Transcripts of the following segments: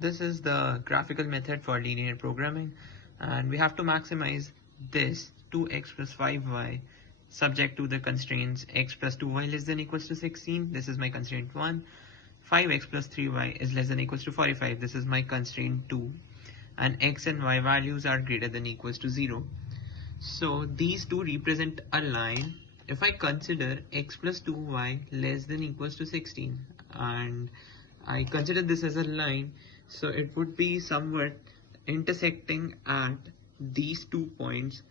This is the graphical method for linear programming, and we have to maximize this 2x plus 5y subject to the constraints x plus 2y less than equals to 16. This is my constraint 1. 5x plus 3y is less than equals to 45. This is my constraint 2. And x and y values are greater than equals to 0. So these two represent a line. If I consider x plus 2y less than equals to 16 and I consider this as a line, so it would be somewhat intersecting at these 2 points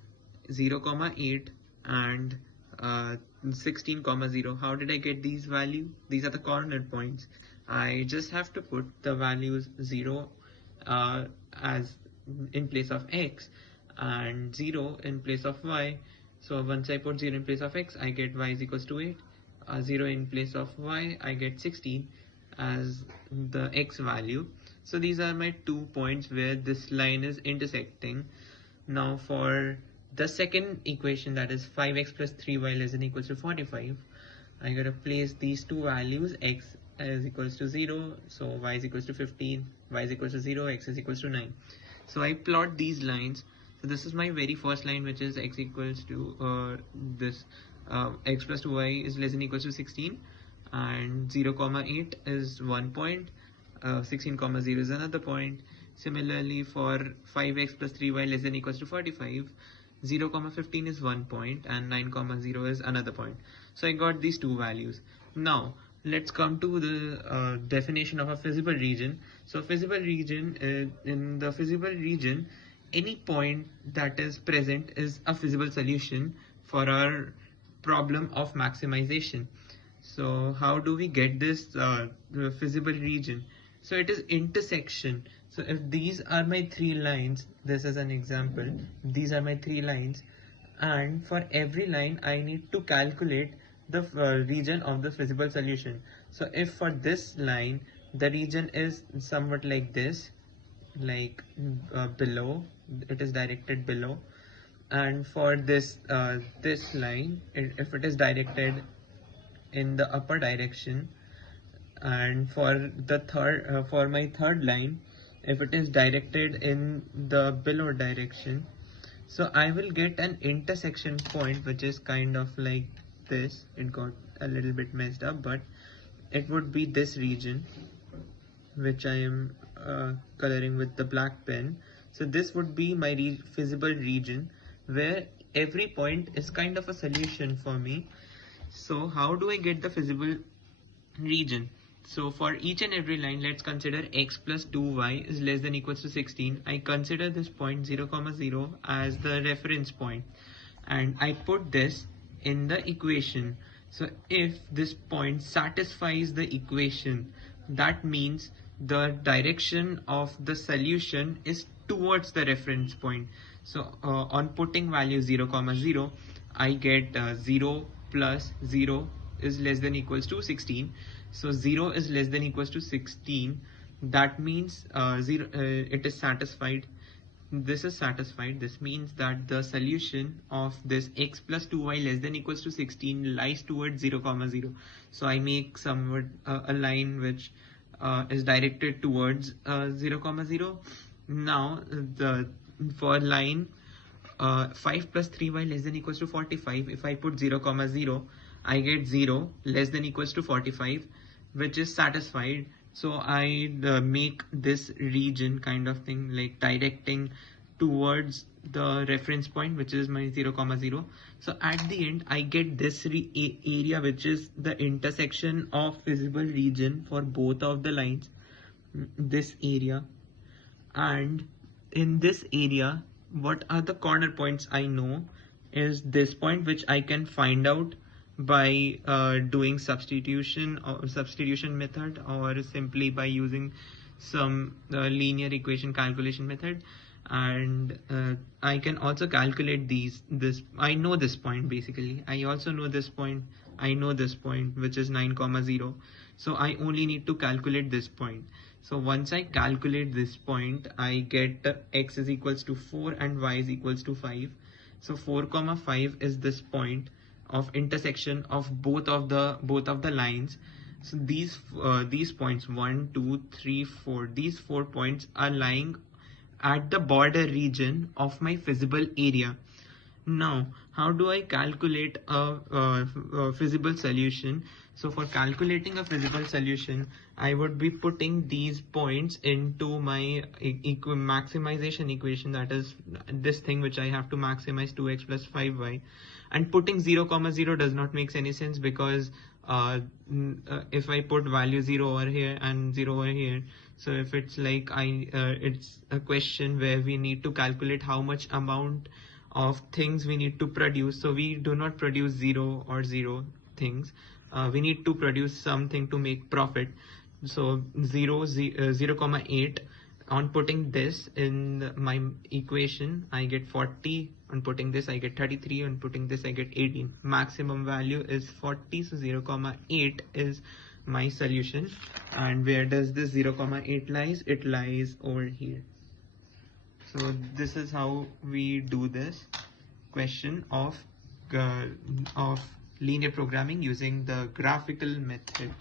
0, 8 and 16, 0. How did I get these values? These are the corner points. I just have to put the values 0 as in place of x and 0 in place of y. So once I put 0 in place of x, I get y is equals to 8. 0 in place of y, I get 16 as the x value. So these are my 2 points where this line is intersecting. Now for the second equation, that is 5x plus 3y less than equals to 45, I gotta place these two values. X is equals to 0, so y is equals to 15, y is equals to 0, x is equals to 9. So I plot these lines. So this is my very first line, which is x equals to x plus 2y is less than equals to 16, and 0, 8 is 1 point, 16, 0 is another point. Similarly for 5x plus 3y less than equals to 45, 0, 15 is 1 point and 9, 0 is another point. So I got these two values. Now let's come to the definition of a feasible region. So feasible region, in the feasible region, any point that is present is a feasible solution for our problem of maximization. So how do we get this feasible region? So it is intersection. So if these are my 3 lines, this is an example, these are my 3 lines, and for every line I need to calculate the region of the feasible solution. So if for this line the region is somewhat like this, like below, it is directed below, and for this this line, if it is directed in the upper direction, and for the third for my third line, if it is directed in the below direction, so I will get an intersection point which is kind of like this. It got a little bit messed up, but it would be this region which I am coloring with the black pen. So this would be my feasible region where every point is kind of a solution for me. So how do I get the feasible region? So for each and every line, let's consider x plus 2y is less than equals to 16. I consider this point 0, 0 as the reference point, and I put this in the equation. So if this point satisfies the equation, that means the direction of the solution is towards the reference point. So on putting value 0, 0, I get 0 plus 0 is less than equals to 16. So 0 is less than equals to 16. That means it is satisfied. This is satisfied. This means that the solution of this x plus 2y less than equals to 16 lies towards 0, 0. So I make somewhat a line which is directed towards 0, 0. Now for line 5 plus 3y less than equals to 45, if I put 0, 0, I get 0 less than equals to 45, which is satisfied. So I make this region kind of thing, like directing towards the reference point, which is my 0, 0. So at the end I get this area, which is the intersection of feasible region for both of the lines, this area. And in this area, what are the corner points I know is this point, which I can find out by doing substitution method, or simply by using some linear equation calculation method. And I can also calculate this. I know this point basically. I also know this point. I know this point, which is 9, 0. So I only need to calculate this point. So once I calculate this point, I get x is equals to 4 and y is equals to 5. So 4, 5 is this point of intersection of both of the lines, So these points 1, 2, 3, 4, these 4 points are lying at the border region of my feasible area. Now, how do I calculate a feasible solution? So for calculating a feasible solution, I would be putting these points into my maximization equation, that is this thing which I have to maximize 2x plus 5y, and putting 0, 0 does not make any sense, because if I put value 0 over here and 0 over here, so if it's like it's a question where we need to calculate how much amount of things we need to produce, so we do not produce 0 or 0 things, we need to produce something to make profit. So 0, 8, on putting this in my equation I get 40, on putting this I get 33, on putting this I get 18. Maximum value is 40, so 0, 8 is my solution. And where does this 0, 8 lies? It lies over here. So this is how we do this question of linear programming using the graphical method.